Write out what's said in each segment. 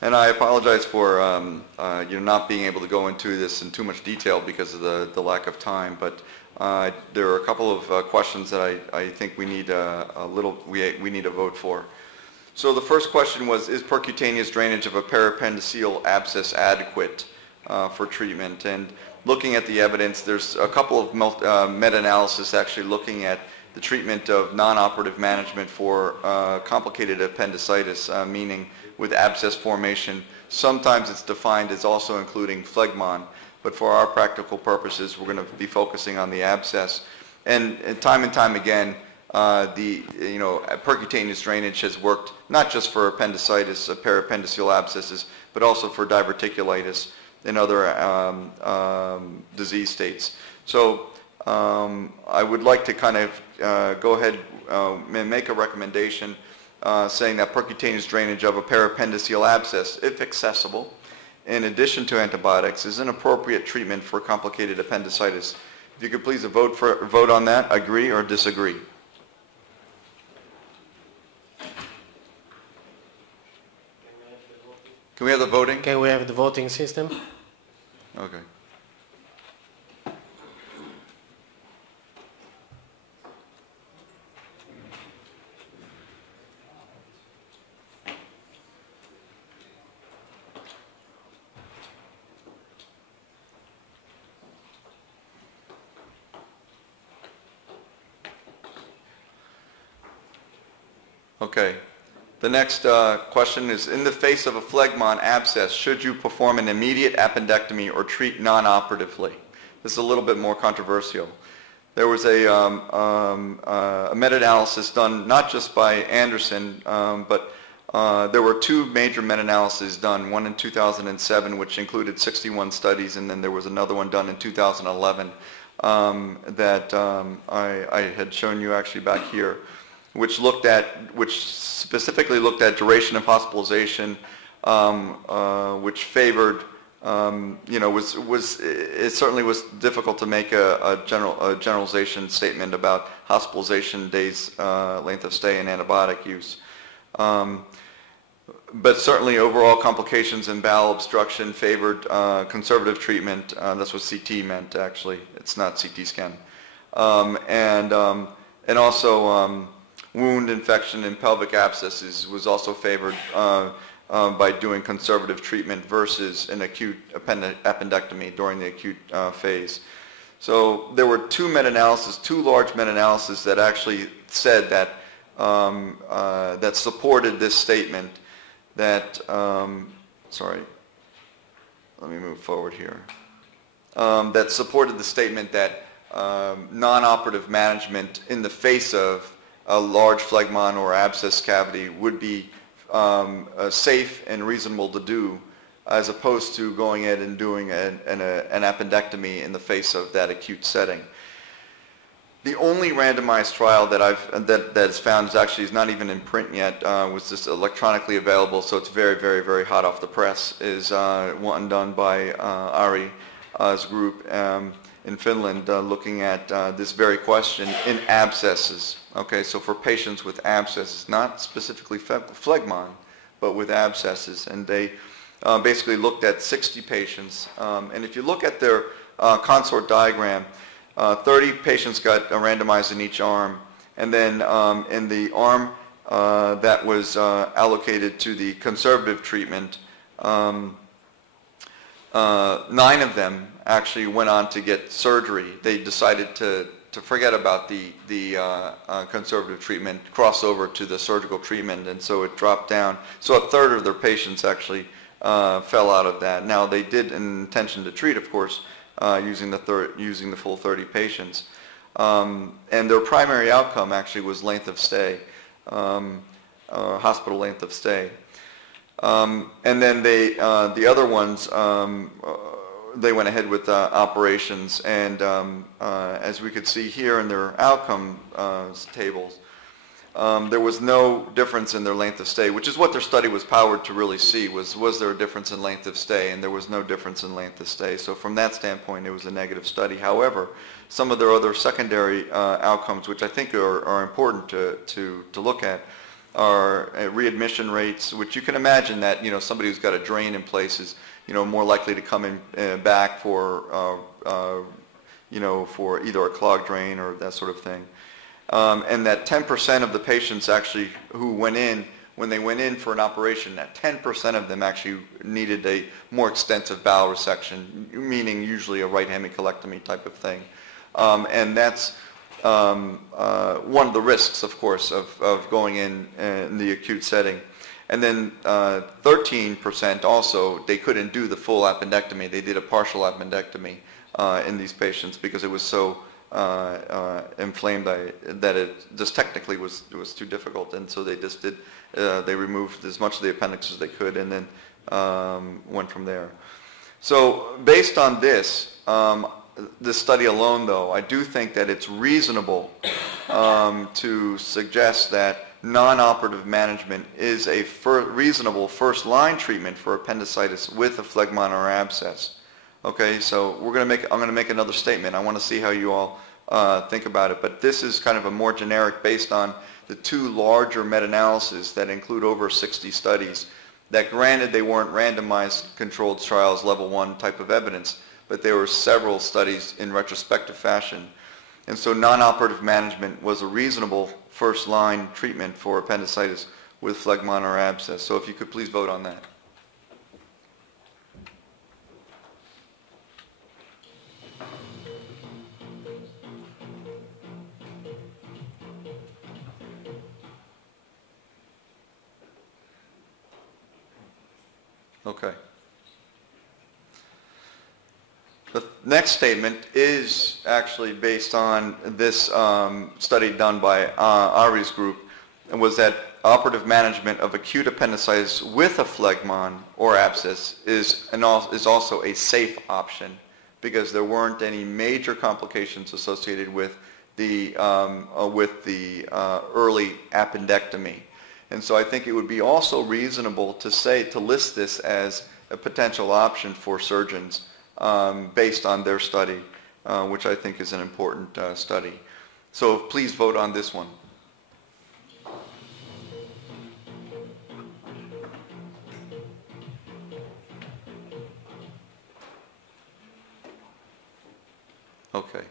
And I apologize for not being able to go into this in too much detail because of the lack of time, but there are a couple of questions that I think we need we need a vote for. So the first question was, is percutaneous drainage of a periappendiceal abscess adequate for treatment? And looking at the evidence, there's a couple of meta-analysis actually looking at the treatment of non-operative management for complicated appendicitis, meaning with abscess formation. Sometimes it's defined as also including phlegmon, but for our practical purposes, we're going to be focusing on the abscess. And time again, percutaneous drainage has worked not just for appendicitis, periappendiceal abscesses, but also for diverticulitis and other disease states. So I would like to kind of go ahead and make a recommendation saying that percutaneous drainage of a periappendiceal abscess, if accessible, in addition to antibiotics, is an appropriate treatment for complicated appendicitis. If you could please vote on that, agree or disagree. Can we have the voting? Can we have the voting system? Okay. Okay. The next question is, in the face of a phlegmon abscess, should you perform an immediate appendectomy or treat non-operatively? This is a little bit more controversial. There was a meta-analysis done not just by Anderson, but there were two major meta-analyses done, one in 2007, which included 61 studies, and then there was another one done in 2011 that I had shown you actually back here, which specifically looked at duration of hospitalization, which favored, it certainly was difficult to make a generalization statement about hospitalization days, length of stay, and antibiotic use. But certainly overall complications and bowel obstruction favored conservative treatment. That's what CT meant, actually. It's not CT scan. And also wound infection and pelvic abscesses was also favored by doing conservative treatment versus an acute appendectomy during the acute phase. So there were two large meta-analyses that actually said that that supported this statement that, sorry, let me move forward here, that supported the statement that non-operative management in the face of a large phlegmon or abscess cavity would be safe and reasonable to do, as opposed to going in and doing an appendectomy in the face of that acute setting. The only randomized trial that is found is not even in print yet, was just electronically available, so it's very, very, very hot off the press, is one done by Ari's group in Finland, looking at this very question in abscesses. Okay, so for patients with abscesses, not specifically phlegmon, but with abscesses, and they basically looked at 60 patients. And if you look at their consort diagram, 30 patients got randomized in each arm, and then in the arm that was allocated to the conservative treatment, 9 of them actually went on to get surgery. They decided to forget about the conservative treatment, cross over to the surgical treatment, and so it dropped down. So a third of their patients actually fell out of that. Now they did an intention to treat, of course, using the full 30 patients, and their primary outcome actually was length of stay, hospital length of stay, and then the other ones. They went ahead with operations, and as we could see here in their outcome tables, there was no difference in their length of stay, which is what their study was powered to really see, was there a difference in length of stay, and there was no difference in length of stay. So from that standpoint, it was a negative study. However, some of their other secondary outcomes, which I think are important to look at, readmission rates, which you can imagine that, you know, somebody who's got a drain in place is, you know, more likely to come in back for, you know, for either a clogged drain or that sort of thing. And that 10% of the patients actually who went in, when they went in for an operation, that 10% of them actually needed a more extensive bowel resection, meaning usually a right hemicolectomy type of thing. And that's one of the risks, of course, of going in the acute setting. And then 13% also, they couldn't do the full appendectomy. They did a partial appendectomy in these patients because it was so inflamed that it just technically was too difficult, and so they just did they removed as much of the appendix as they could, and then went from there. So based on this study alone, though, I do think that it's reasonable to suggest that non-operative management is a reasonable first-line treatment for appendicitis with a phlegmon or abscess. Okay, so I'm going to make another statement. I want to see how you all think about it, but this is kind of a more generic based on the two larger meta-analyses that include over 60 studies that, granted, they weren't randomized controlled trials, level 1 type of evidence, but there were several studies in retrospective fashion. And so non-operative management was a reasonable first-line treatment for appendicitis with phlegmon or abscess. So if you could please vote on that. Okay. The next statement is actually based on this study done by Ari's group, and was that operative management of acute appendicitis with a phlegmon or abscess is also a safe option because there weren't any major complications associated with the early appendectomy. And so I think it would be also reasonable to list this as a potential option for surgeons based on their study, which I think is an important study. So please vote on this one. Okay.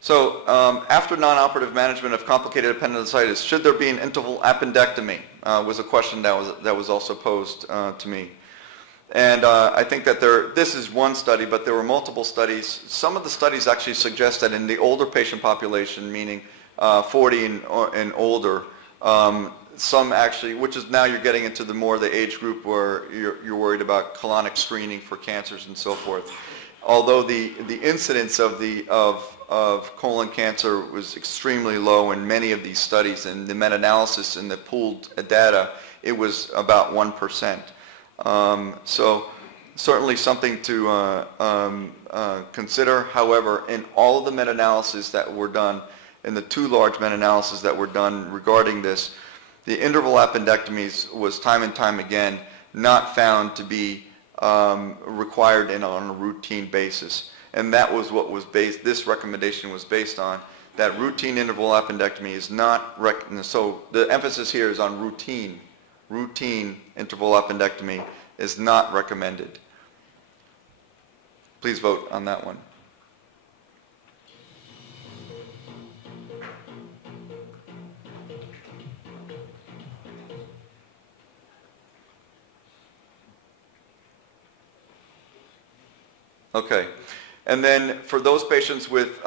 So after non-operative management of complicated appendicitis, should there be an interval appendectomy? Was a question that was also posed to me. And I think that this is one study, but there were multiple studies. Some of the studies actually suggest that in the older patient population, meaning 40 and older, some actually, which is now you're getting into the age group where you're worried about colonic screening for cancers and so forth. Although the incidence of colon cancer was extremely low in many of these studies, and the meta-analysis and the pooled data, it was about 1%. So certainly something to consider. However, in all of the meta-analyses that were done, in the two large meta-analyses that were done regarding this, the interval appendectomies was time and time again not found to be required on a routine basis. And that was what was this recommendation was based on, that routine interval appendectomy is not, so the emphasis here is on routine. Routine interval appendectomy is not recommended. Please vote on that one. Okay. And then for those patients with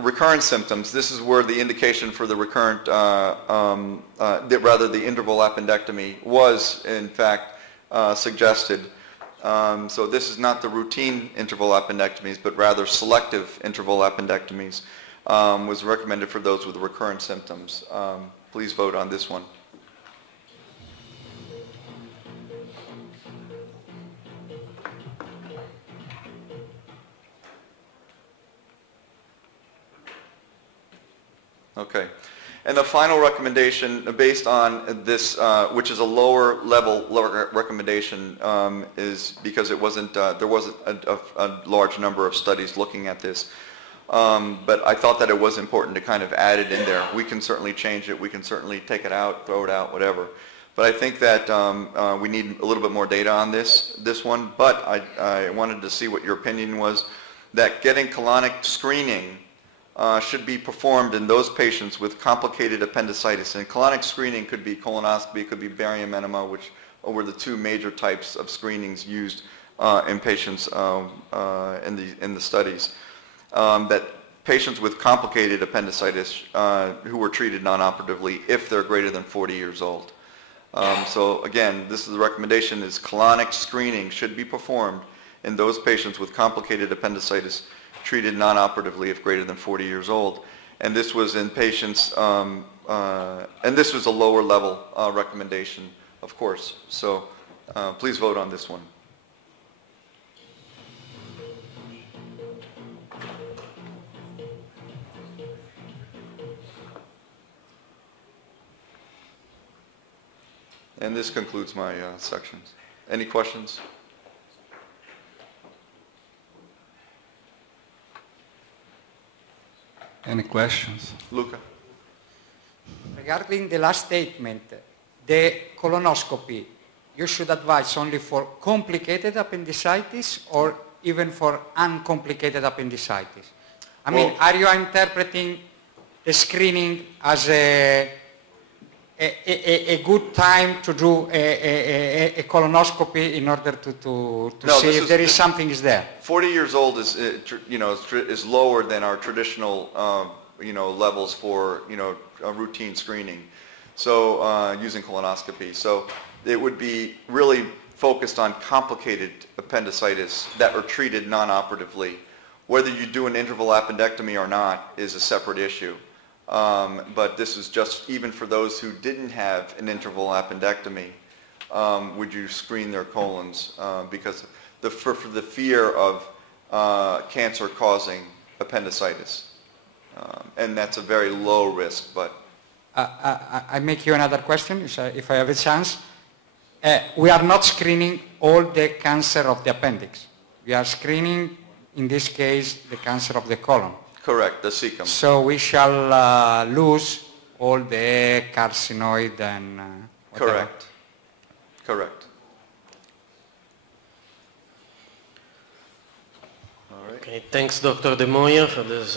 recurrent symptoms, this is where the indication for the recurrent, rather the interval appendectomy was in fact suggested. So this is not the routine interval appendectomies, but rather selective interval appendectomies was recommended for those with recurrent symptoms. Please vote on this one. Okay. And the final recommendation based on this, which is a lower recommendation, is because it wasn't, there wasn't a large number of studies looking at this. But I thought that it was important to kind of add it in there. We can certainly change it. We can certainly take it out, throw it out, whatever. But I think that we need a little bit more data on this one. But I wanted to see what your opinion was, that getting colonic screening should be performed in those patients with complicated appendicitis. And colonic screening could be colonoscopy, could be barium enema, which were the two major types of screenings used in patients in the studies. That patients with complicated appendicitis who were treated non-operatively if they're greater than 40 years old. So again, this is the recommendation, is colonic screening should be performed in those patients with complicated appendicitis treated non-operatively if greater than 40 years old. And this was in patients, and this was a lower level recommendation, of course. So please vote on this one. And this concludes my sections. Any questions? Any questions? Luca? Regarding the last statement, the colonoscopy, you should advise only for complicated appendicitis or even for uncomplicated appendicitis? I mean, are you interpreting the screening as a good time to do a colonoscopy in order to see if there is something is there? 40 years old is, is lower than our traditional, levels for, a routine screening. So using colonoscopy. So it would be really focused on complicated appendicitis that are treated non-operatively. Whether you do an interval appendectomy or not is a separate issue. But this is just even for those who didn't have an interval appendectomy, would you screen their colons because for the fear of cancer causing appendicitis. And that's a very low risk. But I make you another question if I have a chance. We are not screening all the cancer of the appendix. We are screening, in this case, the cancer of the colon. Correct, the cecum. So we shall lose all the carcinoid and whatever. Correct. Correct. All right. Okay, thanks, Dr. de Moya, for this